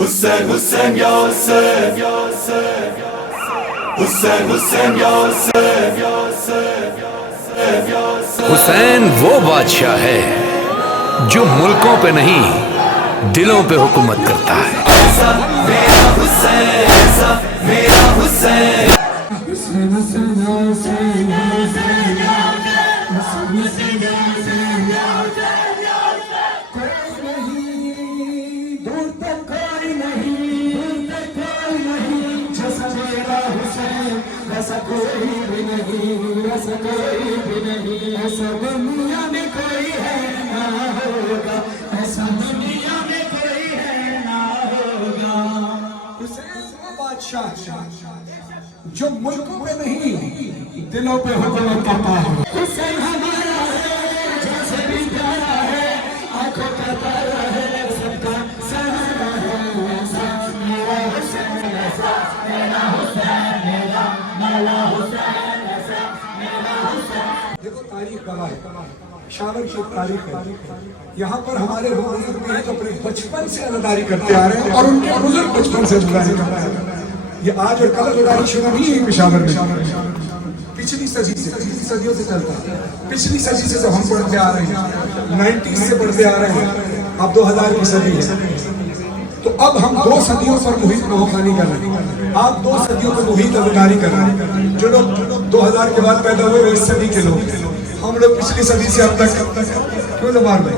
Hussein, Hussein, ya Hussein, ya Hussein, Hussein, Hussein, ya Hussein, ya Hussein, ya Hussein। Hussain वो बादशाह है जो मुल्कों पे नहीं दिलों पे हुकूमत करता है। ऐसा मेरा हुसैन, ऐसा मेरा हुसैन। ऐसा कोई भी नहीं, ऐसा कोई भी नहीं, ऐसा दुनिया में कोई है ना होगा, ऐसा दुनिया में कोई है ना होगा। हुसैन वो बादशाह जो मुल्कों पे नहीं दिलों पे हुकूमत करता है। हुसैन हमारा है, जैसे भी प्यारा है, आंखों का तारा है, सबका सहारा है। ऐसा मेरा हुसैन, ऐसा मेरा हुसैन, मेरा हुसैन, ऐसा मेरा हुसैन। देखो तारीख गवाह है, शावर की तारीख है। यहाँ पर हमारे बुजुर्ग भी हैं जो अपने बचपन से अदादारी करते आ रहे हैं और उनके बुजुर्ग बचपन से अदादारी कर रहे हैं। ये आज और कल अदादारी शुरू नहीं है पेशावर में, पिछली सदी से, पिछली सदियों से चलता है। पिछली सदी से जब हम पढ़ते आ रहे हैं, 90s से पढ़ते आ रहे हैं, अब 2000 की सदी है, तो अब हम 2 सदियों पर मुहित नौखानी कर रहे हैं। आप 2 सदियों पर मुहित अवतारी कर रहे हैं। जो लोग 2000 के बाद पैदा हुए वो इस सदी के लोग, हम लोग पिछली सदी से अब तक क्यों जबान भाई,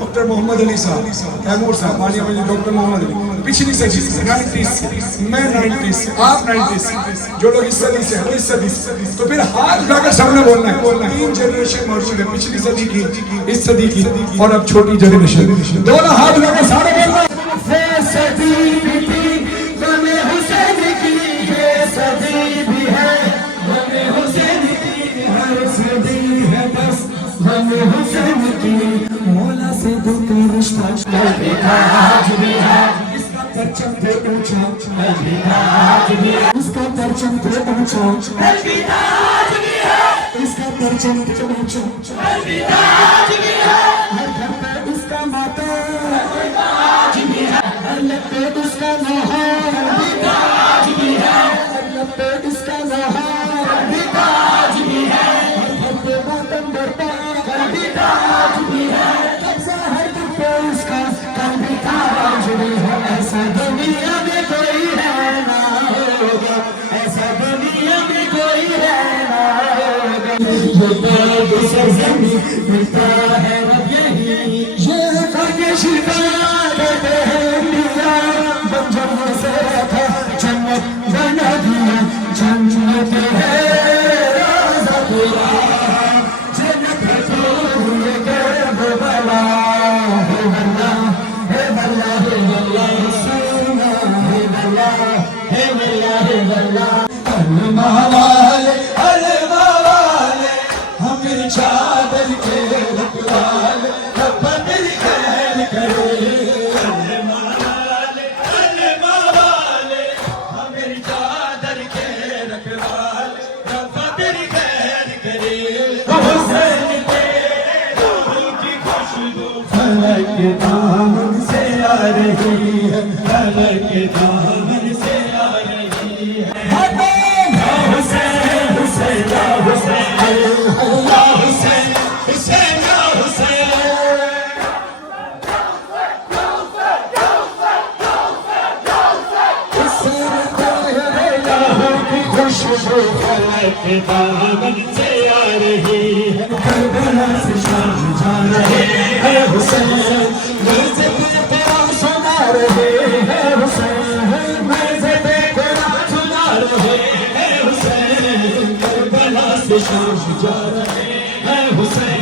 डॉक्टर मोहम्मद अली साहब, कैमूर साहब, मानिया में डॉक्टर मोहम्मद अली, पिछली सदी से 90s से, मैं 90s से, आप 90s से, जो लोग इस सदी से हैं वो इस सदी से। तो फिर हाथ उठाकर सबने बोलना है, 3 जनरेशन मौजूद है, पिछली सदी की, इस सदी की और अब छोटी जनरेशन। दोनों हाथ उठाकर सारे बोलना। सदी भी थी गमे हुसैन की, ये सदी भी है गमे हुसैन की, हर सदी है बस गमे हुसैन की। मौला से दिल का रिश्ता आज भी है, इसका परचम पे ऊंचा आज भी है, इसका परचम पे ऊंचा आज भी है, इसका परचम पे ऊंचा आज भी है। हर घर पे इसका माता आज भी है, हर लपे उसका नहार आज भी है, हर लपे उसका नहार आज भी है, हर घर पे मातम बढ़ता आज भी है, कब्जा हर घर पे उसका कभी आज भी है। ऐसा दुनिया में कोई है ना होगा, ऐसा दुनिया में कोई है ना होगा। ये बात सरज़मीं मिलता है रब यही, ये खाके शिकार करते हैं मिया, बंजर से था जन्नत बना दिया, जन्नत है राज़ा पूरा, जन्नत है तो ये गर्व वाला, हे बल्ला, हे बल्ला, हे बल्ला, सुना हे बल्ला, हे बल्ला, हे बल्ला। अल्लाह वाले, अल्लाह वाले, हम चादर के रखवाले, रब तेरी खैर करे। फलक के दामन से आ रही है, फलक के दामन से आ रही है। या हुसैन, हुसैन, या हुसैन, या हुसैन, हुसैन, या हुसैन। हुसैन तेरे लहू की खुशबू फलक के दामन से आ रही है, करबला से शाम जा रहे हैं हुसैन, मुझे तेरा सुना रहे हैं हुसैन, मुझे तेरा सुना रहे हैं हुसैन, करबला से शाम जा रहे हैं हुसैन,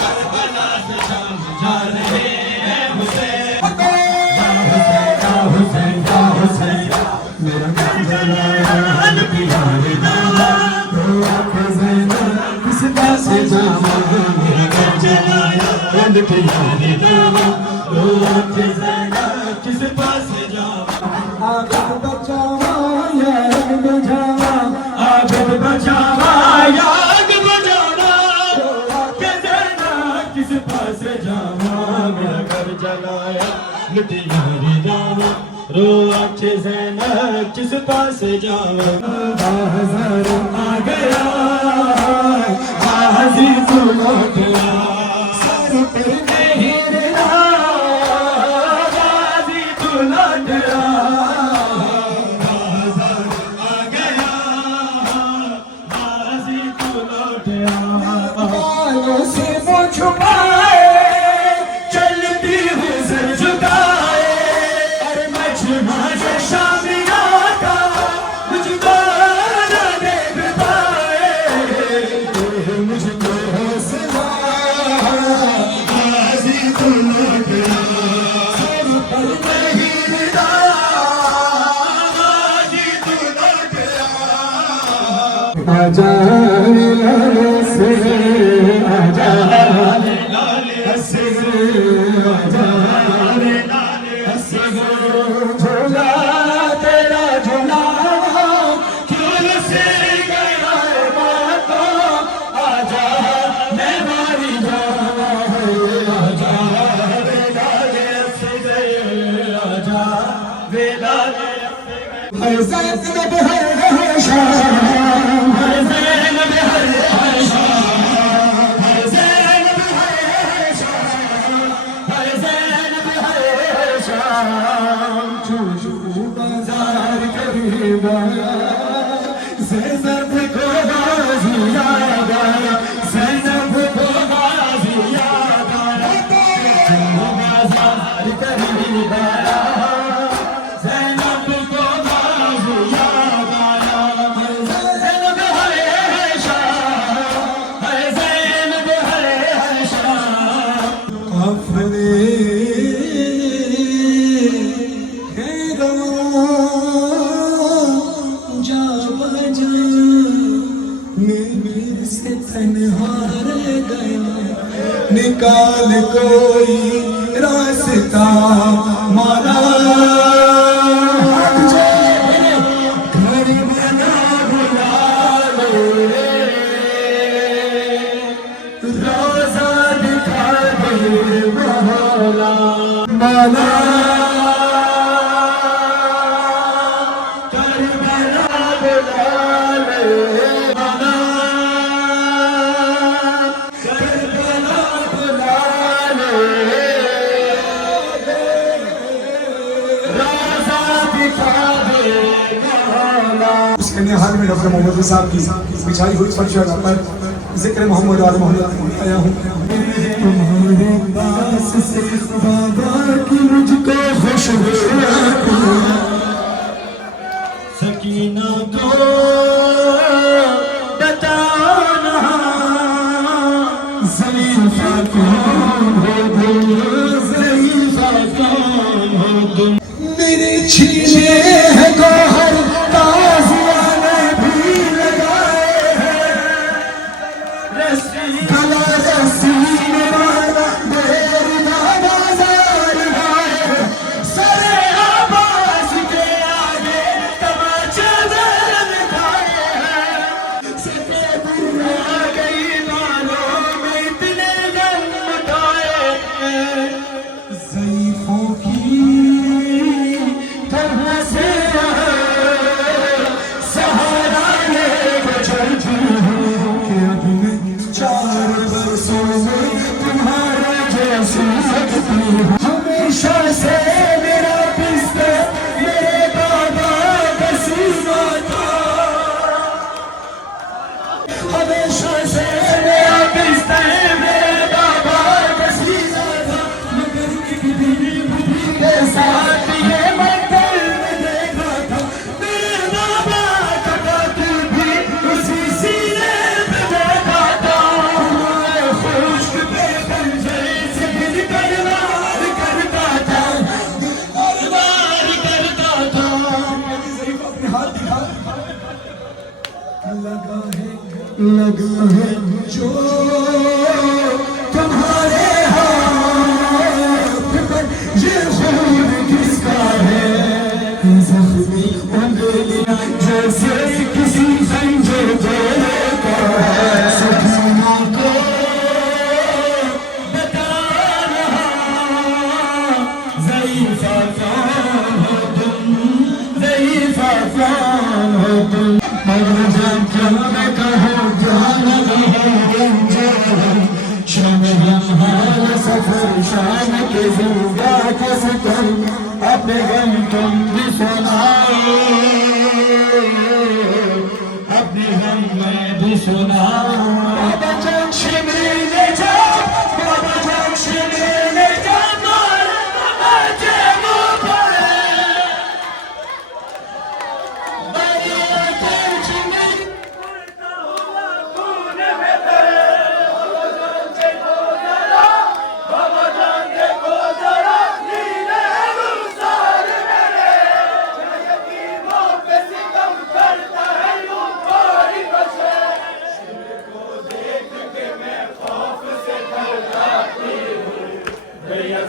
करबला से शाम जा रहे हैं हुसैन। या हुसैन, या हुसैन, मेरा दिल जलाया नबी दावा, तो आंखें ज़ैना किस पास जावा, मेरा दिल जलाया नबी दावा, तो आंखें ज़ैना किस पास जावा। आबिद बचावा याद बचावा, आबिद बचावा याद बचावा, तो आंखें ज़ैना किस पास जावा, मेरा घर जलाया लुटिया रे जावा। रो अच्छे ज़ैनब किस पास जावे बाज़ार आ गया हाजी तू लौट गया सर पर नहीं रहा हाजी तू लौट गया बाज़ार आ गया हाजी तू लौट गया बालों से वो छुपाए चलती हूँ सर झुकाए अरे मजमा से शामिया का मुझको न देख पाए मुझको हौसला हाजी तू लौट गया सर पर नहीं मिला हाजी तू लौट गया आजा लाले से आजा लाले से आजा लाले से झूला तेरा झूला क्यों से गया बातो आजा मैं मारी जावा आजा वे लाले से आजा वे लाले हर ज़ैनब हर शाम हर ज़ैनब हर शाम हर ज़ैनब हर शाम हर ज़ैनब हर शाम चू बाजार करीबा ज़ैनब को गाज़ी याद आया ज़ैनब को गाज़ी याद आया बाजार करीबा ज़ैनब को गाज़ी याद आया ज़ैनब हर शाम हर ज़ैनब हर शाम काफ़िले जा बजा मेरे से तन्हा रह गया निकाल कोई रास्ता मारा घर बना बुला ले रोजा दिखा दे मौला माला उसके हाल में डॉक्टर मोहम्मद साहब की बिछाई हुई फर्श पर जिक्र मोहम्मद आल मोहम्मद आया हूँ तुम्हारे पास से बाबा की मुझको खुशबू सकीना को बताना ज़लीफ़ा कौन हो तुम ज़लीफ़ा कौन हो तुम मेरे छीने हैं गौहर ताज़िया ने भी लगाए हैं गला रस्सी में मारा मेरी बाजार भाई सरे आवाज़ के आगे तमाचा दर्द खाए हैं सके बुरा गई बालों में इतने दम उठाए हैं ज़ईफ़ों की तरह से सहारा लेकर चलती हूँ कि अब मैं 4 बरसों में तुम्हारे जैसी लगती हूँ हमेशा से मेरा बिस्तर मेरे बाबा का सीना था हमेशा से मेरा बिस्तर मेरे बाबा का सीना था मगर एक दिन बुद्धि के साथ ये मंदिर में देखा था मेरे बाबा का कातिल भी उसी सीने पे देखा था तुम्हारे खुश्क पे खंजर से दिल करवार करता था करवार करता था अपने हाथ दिखा लगा है जो तुम्हारे हाथ पर ये खून किसका है ज़ख्मी उंगलियां जैसे किसी खंजर को का है सकीना को बता रहा ज़ईफ़ा कौन हो अपने गम तुम भी सुनाओ, अपने गम मैं भी सुनाओ। बाबा जंक्शन ले जा, बाबा जंक्शन ले जा, बाबा जेबू पड़े, बाबा जंक्शन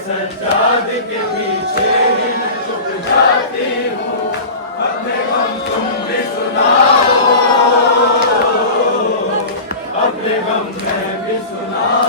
सज्जाद के पीछे ही मैं छुप जाती हूँ, अपने गम तुम भी सुनाओ, अपने गम मैं भी सुनाओ।